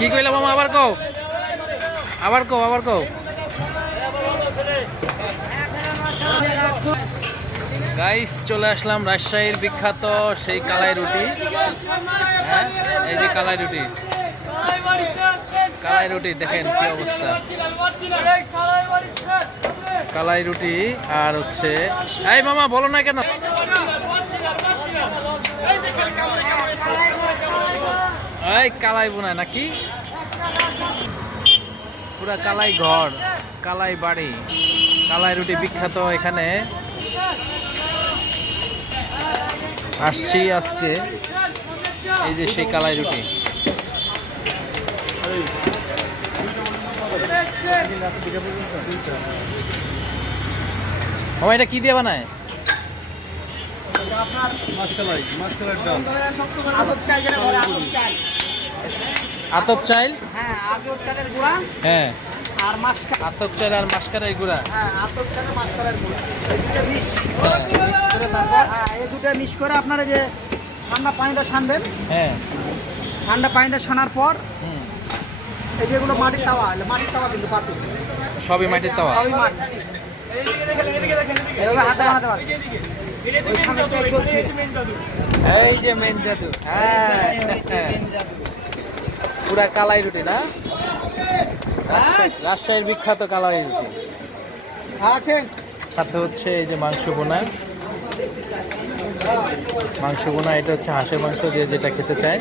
কি কইলা মামা? আবার কও, আবার কও, আবার কও। গাইস, চলে আসলাম রাজশাহীর বিখ্যাত সেই কালাই রুটি। হ্যাঁ, এই যে কালাই রুটি, কালাই রুটি দেখেন কি অবস্থা। কালাই রুটি আর হচ্ছে, এই মামা বলো না কেন? এই কালাই বোনা নাকি? পুরা কালাই ঘর, কালাই বাড়ি, কালাই রুটি বিখ্যাত। এখানে আসছি আজকে, এই যে সেই কালাই রুটি। মামা এটা কি দিয়ে বানায়? আতপ চাইল, হ্যাঁ আতপ চালের গুঁড়া, হ্যাঁ আর মাসকালাই। আতপ চাইল আর মাসকালাই গুঁড়া। হ্যাঁ আতপ চালের মাসকালাইয়ের গুঁড়া, এই দুটো মিক্স করে তারপর এই দুটো মিক্স করে আপনারা যে ঠান্ডা পানিতে ছানবেন। হ্যাঁ, ঠান্ডা পানিতে ছানার পর হুম, এই যেগুলো মাটির তাওয়া, মাটির তাওয়া কিন্তু পাতি, সবই মাটির তাওয়া। সবই মাটি, এভাবে হাতে বানাতে পারবেন। ওইখানে তো চলছে। এই যে মেন জাদু, হ্যাঁ পুরা কালাই রুটি না? রাজশাহীর বিখ্যাত কালাই রুটি। আছেন সাথে হচ্ছে এই যে মাংস বোনা, মাংস বোনা। এটা হচ্ছে হাঁসের মাংস, যে যেটা খেতে চায়।